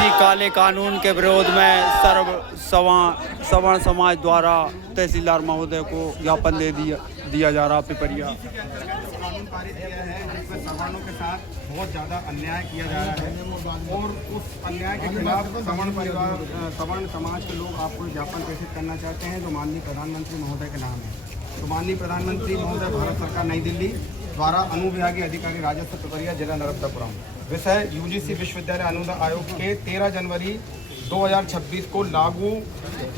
इसी काले कानून के विरोध में सवर्ण समाज द्वारा तहसीलदार महोदय को ज्ञापन दे दिया जा रहा पिपरिया। कानून पारित किया है जिसमें सवर्णों के साथ बहुत ज़्यादा अन्याय किया जा रहा है और उस अन्याय के खिलाफ सवर्ण समाज के लोग आपको ज्ञापन प्रेषित करना चाहते हैं जो माननीय प्रधानमंत्री महोदय के नाम है। तो माननीय प्रधानमंत्री महोदय भारत सरकार नई दिल्ली द्वारा अनुविभागीय अधिकारी राजस्व पिपरिया जिला नर्मदापुरम विषय यूजीसी विश्वविद्यालय अनुदान आयोग के 13 जनवरी 2026 को लागू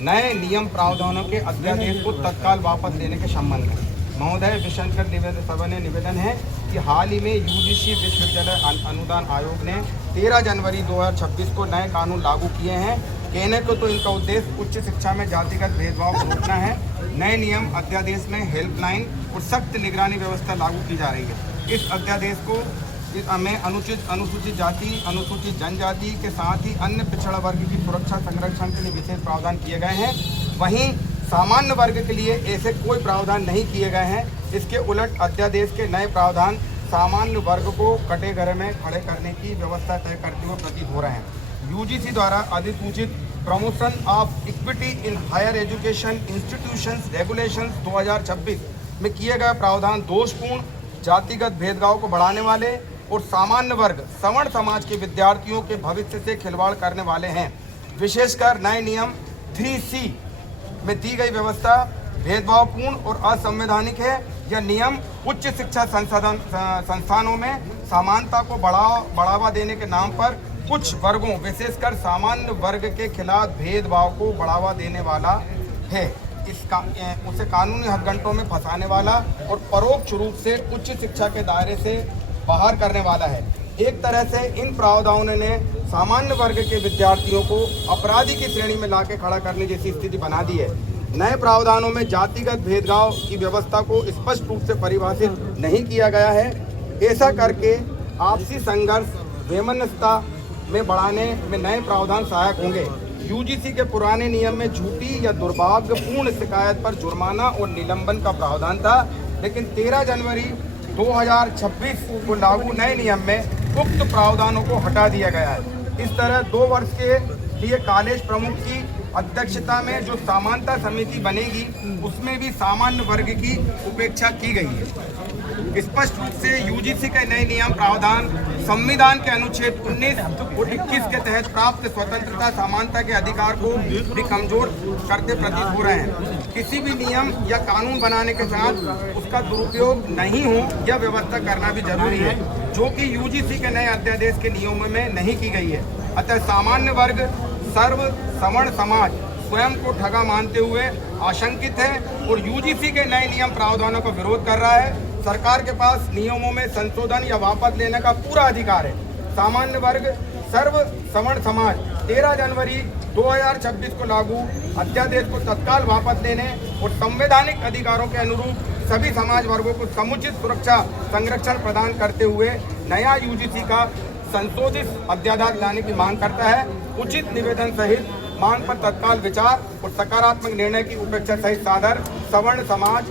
नए नियम प्रावधानों के अध्यादेश को तत्काल वापस लेने के संबंध में महोदय विशंकर सभा ने निवेदन है कि हाल ही में यूजीसी विश्वविद्यालय अनुदान आयोग ने 13 जनवरी 2026 को नए कानून लागू किए हैं। कहने को तो इनका उद्देश्य उच्च शिक्षा में जातिगत भेदभाव को रोकना है। नए नियम अध्यादेश में हेल्पलाइन और सख्त निगरानी व्यवस्था लागू की जा रही है। इस अध्यादेश को में अनुसूचित जाति, अनुसूचित जनजाति के साथ ही अन्य पिछड़ा वर्ग की सुरक्षा संरक्षण के लिए विशेष प्रावधान किए गए हैं। वहीं सामान्य वर्ग के लिए ऐसे कोई प्रावधान नहीं किए गए हैं। इसके उलट अध्यादेश के नए प्रावधान सामान्य वर्ग को कटे घर में खड़े करने की व्यवस्था तय करते हुए प्रतीत हो रहे हैं। यूजीसी द्वारा अधिसूचित promotion of equity in higher education institutions regulations 2026 में किए गए प्रावधान दोषपूर्ण, जातिगत भेदभाव को बढ़ाने वाले और सामान्य वर्ग सवर्ण समाज के विद्यार्थियों के भविष्य से खिलवाड़ करने वाले हैं। विशेषकर नए नियम 3C में दी गई व्यवस्था भेदभावपूर्ण और असंवैधानिक है। यह नियम उच्च शिक्षा संस्थानों में समानता को बढ़ावा देने के नाम पर कुछ वर्गों विशेषकर सामान्य वर्ग के खिलाफ भेदभाव को बढ़ावा देने वाला है। उसे कानूनी हथगंटों में फंसाने वाला और परोक्ष रूप से उच्च शिक्षा के दायरे से बाहर करने वाला है। एक तरह से इन प्रावधानों ने सामान्य वर्ग के विद्यार्थियों को अपराधी की श्रेणी में लाके खड़ा करने जैसी स्थिति बना दी है। नए प्रावधानों में जातिगत भेदभाव की व्यवस्था को स्पष्ट रूप से परिभाषित नहीं किया गया है। ऐसा करके आपसी संघर्ष वैमनस्यता में बढ़ाने में नए प्रावधान सहायक होंगे। यूजीसी के पुराने नियम में झूठी या दुर्भाग्यपूर्ण शिकायत पर जुर्माना और निलंबन का प्रावधान था, लेकिन 13 जनवरी 2026 को लागू नए नियम में उक्त प्रावधानों को हटा दिया गया है। इस तरह 2 वर्ष के लिए कॉलेज प्रमुख की अध्यक्षता में जो समानता समिति बनेगी उसमें भी सामान्य वर्ग की उपेक्षा की गई है। स्पष्ट रूप से यूजीसी के नए नियम प्रावधान संविधान के अनुच्छेद 19 और 21 के तहत प्राप्त स्वतंत्रता समानता के अधिकार को भी कमजोर करते प्रतीत हो रहे हैं। किसी भी नियम या कानून बनाने के साथ उसका दुरुपयोग नहीं हो यह व्यवस्था करना भी जरूरी है, जो कि यूजीसी के नए अध्यादेश के नियमों में नहीं की गई है। अतः सामान्य वर्ग सर्व सवर्ण समाज स्वयं को ठगा मानते हुए आशंकित है और यूजीसी के नए नियम प्रावधानों का विरोध कर रहा है। सरकार के पास नियमों में संशोधन या वापस लेने का पूरा अधिकार है। सामान्य वर्ग सर्व सवर्ण समाज 13 जनवरी 2026 को लागू अध्यादेश को तत्काल वापस लेने और संवैधानिक अधिकारों के अनुरूप सभी समाज वर्गों को समुचित सुरक्षा संरक्षण प्रदान करते हुए नया यूजीसी का संशोधित अध्यादेश लाने की मांग करता है। उचित निवेदन सहित मांग पर तत्काल विचार और सकारात्मक निर्णय की उपेक्षा सहित सादर सवर्ण समाज